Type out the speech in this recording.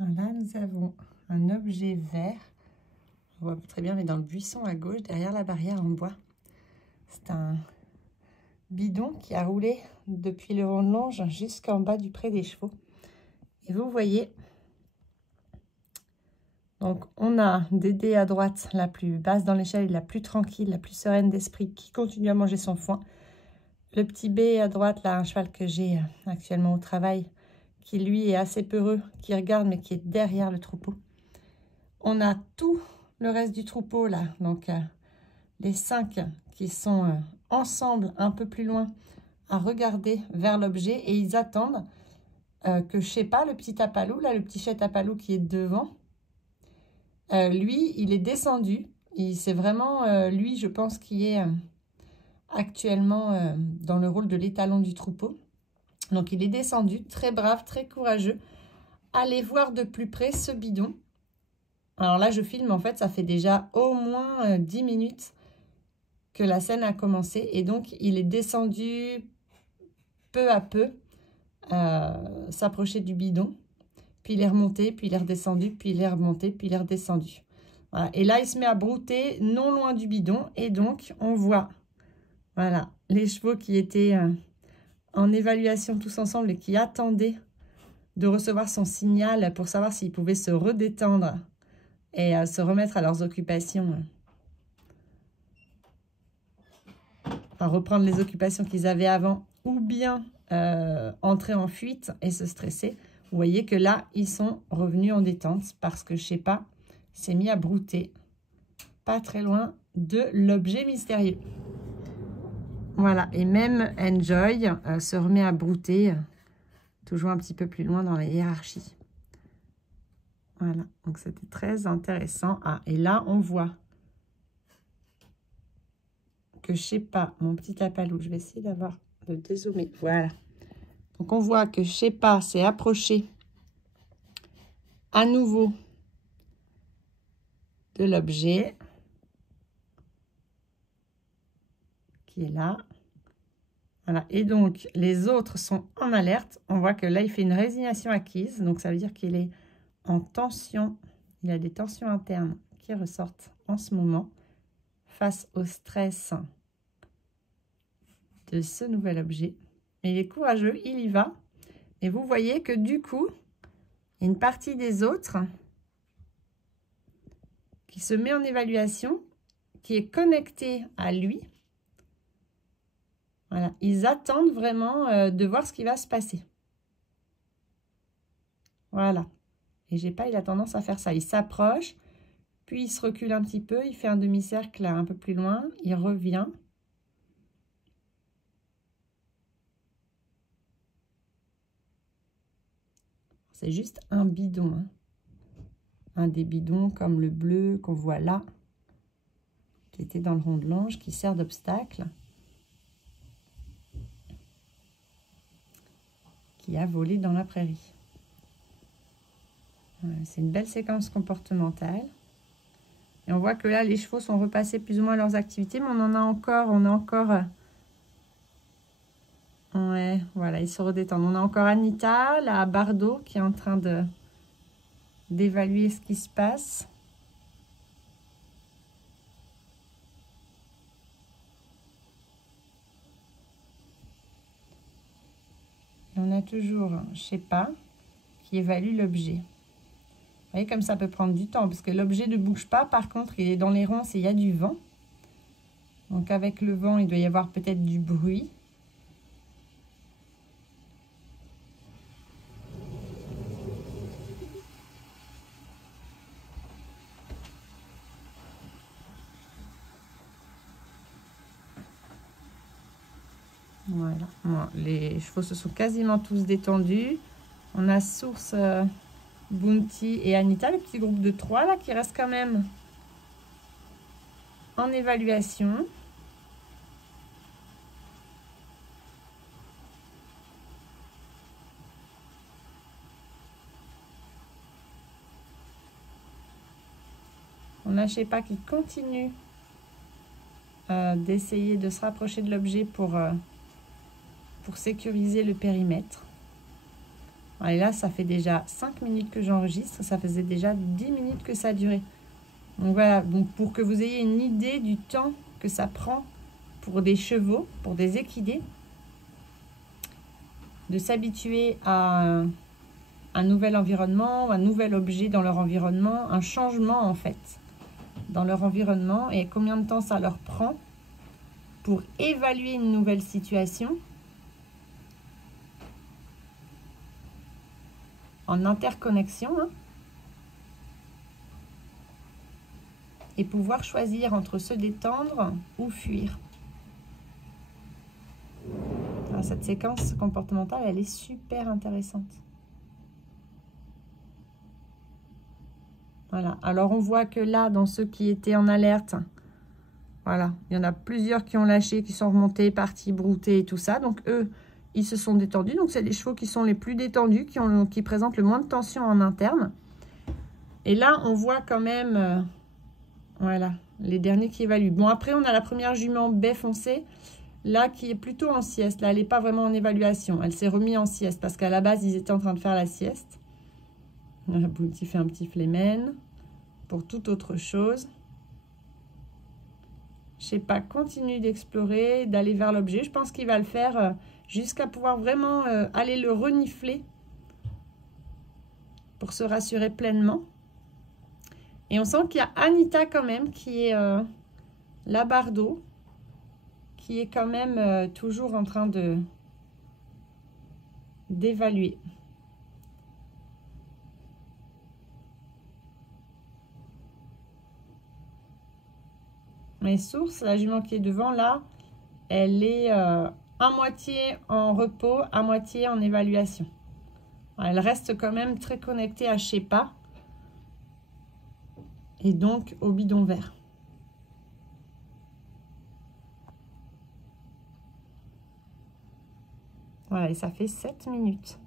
Là, nous avons un objet vert. On voit pas très bien, mais dans le buisson à gauche, derrière la barrière en bois. C'est un bidon qui a roulé depuis le rond de longe jusqu'en bas du pré des chevaux. Et vous voyez, donc on a Dédé à droite, la plus basse dans l'échelle, la plus tranquille, la plus sereine d'esprit, qui continue à manger son foin. Le petit B à droite, là, un cheval que j'ai actuellement au travail, qui lui est assez peureux, qui regarde mais qui est derrière le troupeau. On a tout le reste du troupeau là, donc les 5 qui sont ensemble un peu plus loin à regarder vers l'objet et ils attendent que je sais pas, le petit tapalou, là, le petit chat tapalou qui est devant, lui, il est descendu. C'est vraiment lui, je pense, qui est actuellement dans le rôle de l'étalon du troupeau. Donc, il est descendu, très brave, très courageux. Allez voir de plus près ce bidon. Alors là, je filme, en fait, ça fait déjà au moins 10 minutes que la scène a commencé. Et donc, il est descendu peu à peu, s'approcher du bidon. Puis il est remonté, puis il est redescendu, puis il est remonté, puis il est redescendu. Voilà. Et là, il se met à brouter non loin du bidon. Et donc, on voit, voilà, les chevaux qui étaient en évaluation tous ensemble et qui attendaient de recevoir son signal pour savoir s'ils pouvaient se redétendre et se remettre à leurs occupations. Enfin, reprendre les occupations qu'ils avaient avant ou bien entrer en fuite et se stresser. Vous voyez que là, ils sont revenus en détente parce que, je sais pas, s'est mis à brouter pas très loin de l'objet mystérieux. Voilà, et même Enjoy se remet à brouter toujours un petit peu plus loin dans la hiérarchie. Voilà, donc c'était très intéressant. Ah, et là, on voit que, je sais pas, mon petit tapalou, je vais essayer de dézoomer. Voilà. Donc, on voit que je sais pas, s'est approché à nouveau de l'objet qui est là. Voilà. Et donc, les autres sont en alerte. On voit que là, il fait une résignation acquise. Donc, ça veut dire qu'il est en tension. Il a des tensions internes qui ressortent en ce moment face au stress de ce nouvel objet. Et il est courageux, il y va. Et vous voyez que du coup, il y a une partie des autres qui se met en évaluation, qui est connectée à lui. Voilà, ils attendent vraiment de voir ce qui va se passer. Voilà. Et j'ai pas, il a tendance à faire ça. Il s'approche, puis il se recule un petit peu, il fait un demi-cercle un peu plus loin, il revient. C'est juste un bidon, hein. Un des bidons comme le bleu qu'on voit là, qui était dans le rond de longe, qui sert d'obstacle, qui a volé dans la prairie. Voilà, c'est une belle séquence comportementale. Et on voit que là, les chevaux sont repassés plus ou moins à leurs activités, mais on a encore... Ouais, voilà, ils se redétendent. On a encore Anita, là, à Bardo, qui est en train d'évaluer ce qui se passe. Et on a toujours, je sais pas, qui évalue l'objet. Vous voyez comme ça peut prendre du temps, parce que l'objet ne bouge pas. Par contre, il est dans les ronces et il y a du vent. Donc avec le vent, il doit y avoir peut-être du bruit. Voilà, bon, les chevaux se sont quasiment tous détendus. On a Source, Bounty et Anita, le petit groupe de 3 là qui reste quand même en évaluation. On a, je sais pas, qui continue d'essayer de se rapprocher de l'objet pour sécuriser le périmètre. Et là, ça fait déjà 5 minutes que j'enregistre. Ça faisait déjà 10 minutes que ça a duré. Donc voilà, donc pour que vous ayez une idée du temps que ça prend pour des chevaux, pour des équidés, de s'habituer à un nouvel environnement, un nouvel objet dans leur environnement, un changement en fait dans leur environnement, et combien de temps ça leur prend pour évaluer une nouvelle situation en interconnexion, hein, et pouvoir choisir entre se détendre ou fuir. Alors, cette séquence comportementale, elle est super intéressante. Voilà. Alors, on voit que là, dans ceux qui étaient en alerte, voilà, il y en a plusieurs qui ont lâché, qui sont remontés, partis, broutés et tout ça. Donc, eux, ils se sont détendus. Donc, c'est les chevaux qui sont les plus détendus, qui présentent le moins de tension en interne. Et là, on voit quand même, voilà, les derniers qui évaluent. Bon, après, on a la première jument baie foncée, là, qui est plutôt en sieste. Là, elle n'est pas vraiment en évaluation. Elle s'est remise en sieste parce qu'à la base, ils étaient en train de faire la sieste. Bounty fait un petit flémène pour toute autre chose. Je sais pas, continue d'explorer, d'aller vers l'objet. Je pense qu'il va le faire jusqu'à pouvoir vraiment aller le renifler pour se rassurer pleinement. Et on sent qu'il y a Anita quand même qui est la bardo, qui est quand même toujours en train d'évaluer. Mes sources, la jument qui est devant là, elle est à moitié en repos, à moitié en évaluation. Elle reste quand même très connectée à Shepa et donc au bidon vert. Voilà, et ça fait 7 minutes.